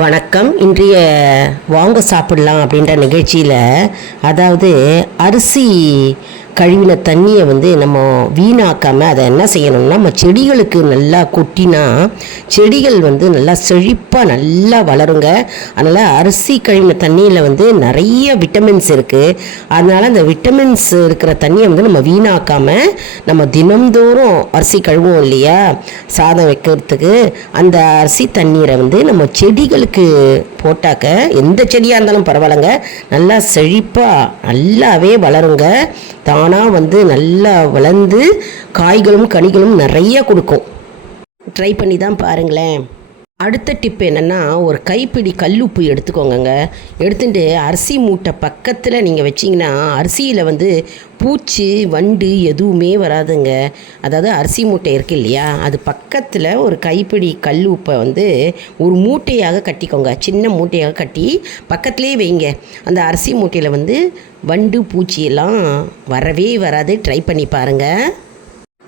வணக்கம். இன்றைய வாங்க சாப்பிடலாம் அப்படின்ற நிகழ்ச்சியில், அதாவது அரிசி கழுவின தண்ணியை நம்ம வீணாக்காமல் அதை என்ன செய்யணும்னா, நம்ம செடிகளுக்கு நல்லா கொட்டினா செடிகள் நல்லா செழிப்பாக நல்லா வளருங்க. அதனால் அரிசி கழுவின தண்ணியில் நிறைய விட்டமின்ஸ் இருக்குது. அதனால் அந்த விட்டமின்ஸ் இருக்கிற தண்ணியை நம்ம வீணாக்காமல் நம்ம தினம்தோறும் அரிசி கழுவோம் இல்லையா, சாதம் வைக்கிறதுக்கு. அந்த அரிசி தண்ணீரை நம்ம செடிகளுக்கு போட்டாக்க எந்த செடியாக இருந்தாலும் பரவாயில்லைங்க, நல்லா செழிப்பாக நல்லாவே வளருங்க. தானாக நல்லா வளர்ந்து காய்களும் கனிகளும் நிறைய கொடுக்கும். ட்ரை பண்ணி தான் பாருங்களேன். அடுத்த டிப் என்னென்னா, ஒரு கைப்பிடி கல்லுப்பு எடுத்துக்கோங்க. எடுத்துட்டு அரிசி மூட்டை பக்கத்தில் நீங்கள் வச்சிங்கன்னா அரிசியில் பூச்சி வண்டு எதுவுமே வராதுங்க. அதாவது அரிசி மூட்டை இருக்குது இல்லையா, அது பக்கத்தில் ஒரு கைப்பிடி கல்லுப்பை ஒரு மூட்டையாக கட்டிக்கோங்க. சின்ன மூட்டையாக கட்டி பக்கத்துலேயே வைங்க. அந்த அரிசி மூட்டையில் வண்டு பூச்சியெல்லாம் வரவே வராது. ட்ரை பண்ணி பாருங்கள்.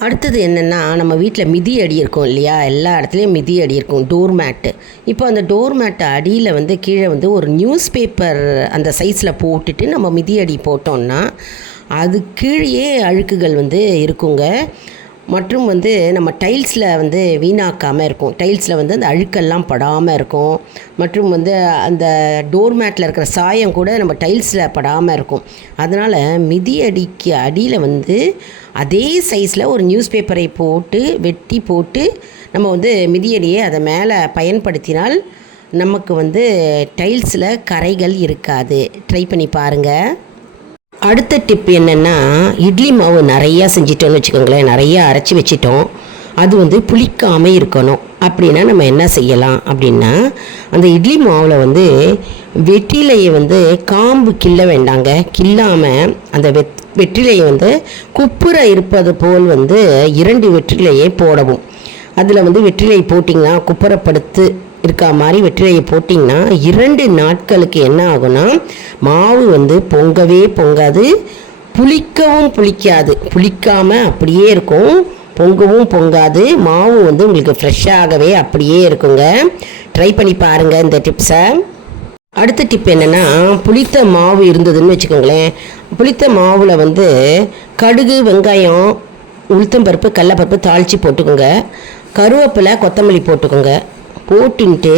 அடுத்தது என்னென்னா, நம்ம வீட்டில் மிதி அடி இருக்கும் இல்லையா, எல்லா இடத்துலையும் மிதி அடி இருக்கும், டோர் மேட்டு. இப்போ அந்த டோர் மேட்டு அடியில் கீழே ஒரு நியூஸ் பேப்பர் அந்த சைஸில் போட்டுட்டு நம்ம மிதி அடி போட்டோம்னா அது கீழே அழுக்குகள் இருக்குங்க. மற்றும் நம்ம டைல்ஸில் வீணாக்காமல் இருக்கும். டைல்ஸில் அந்த அழுக்கெல்லாம் படாமல் இருக்கும். மற்றும் அந்த டோர் மேட்டில் இருக்கிற சாயம் கூட நம்ம டைல்ஸில் படாமல் இருக்கும். அதனால் மிதி அடிக்கு அடியில் அதே சைஸில் ஒரு நியூஸ் பேப்பரை போட்டு வெட்டி போட்டு நம்ம மிதியடியை அதை மேலே பயன்படுத்தினால் நமக்கு டைல்ஸில் கரைகள் இருக்காது. ட்ரை பண்ணி பாருங்கள். அடுத்த டிப் என்னென்னா, இட்லி மாவு நிறையா செஞ்சிட்டோன்னு வச்சுக்கோங்களேன், நிறையா அரைச்சி வச்சிட்டோம், அது புளிக்காமல் இருக்கணும். அப்படின்னா நம்ம என்ன செய்யலாம் அப்படின்னா, அந்த இட்லி மாவில் வெற்றிலையை காம்பு கிள்ள வேண்டாங்க. கிள்ளாமல் அந்த வெற்றிலையை குப்புற இருப்பது போல் 2 வெற்றிலையை போடவும். அதில் வெற்றிலை போட்டிங்கன்னா, குப்புறப்படுத்து இருக்கா மாதிரி வெற்றிலையை போட்டிங்கன்னா 2 நாட்களுக்கு என்ன ஆகும்னா, மாவு பொங்கவே பொங்காது, புளிக்கவும் புளிக்காது. புளிக்காமல் அப்படியே இருக்கும், பொங்கவும் பொங்காது. மாவு உங்களுக்கு ஃப்ரெஷ்ஷாகவே அப்படியே இருக்குங்க. ட்ரை பண்ணி பாருங்கள் இந்த டிப்ஸை. அடுத்த டிப் என்னென்னா, புளித்த மாவு இருந்ததுன்னு வச்சுக்கோங்களேன், புளித்த மாவில் கடுகு, வெங்காயம், உளுத்தம்பருப்பு, கடலைப்பருப்பு தாளித்து போட்டுக்கோங்க. கருவேப்பிலை, கொத்தமல்லி போட்டுக்கோங்க. போட்டுன்ட்டு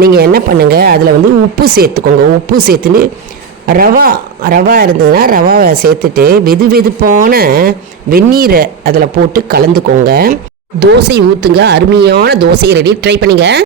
நீங்கள் என்ன பண்ணுங்கள், அதில் உப்பு சேர்த்துக்கோங்க. உப்பு சேர்த்துன்னு ரவா இருந்ததுன்னா ரவாவை சேர்த்துட்டு வெதுப்பான வெந்நீரை அதில் போட்டு கலந்துக்கோங்க. தோசை ஊற்றுங்க. அருமையான தோசை ரெடி. ட்ரை பண்ணுங்க.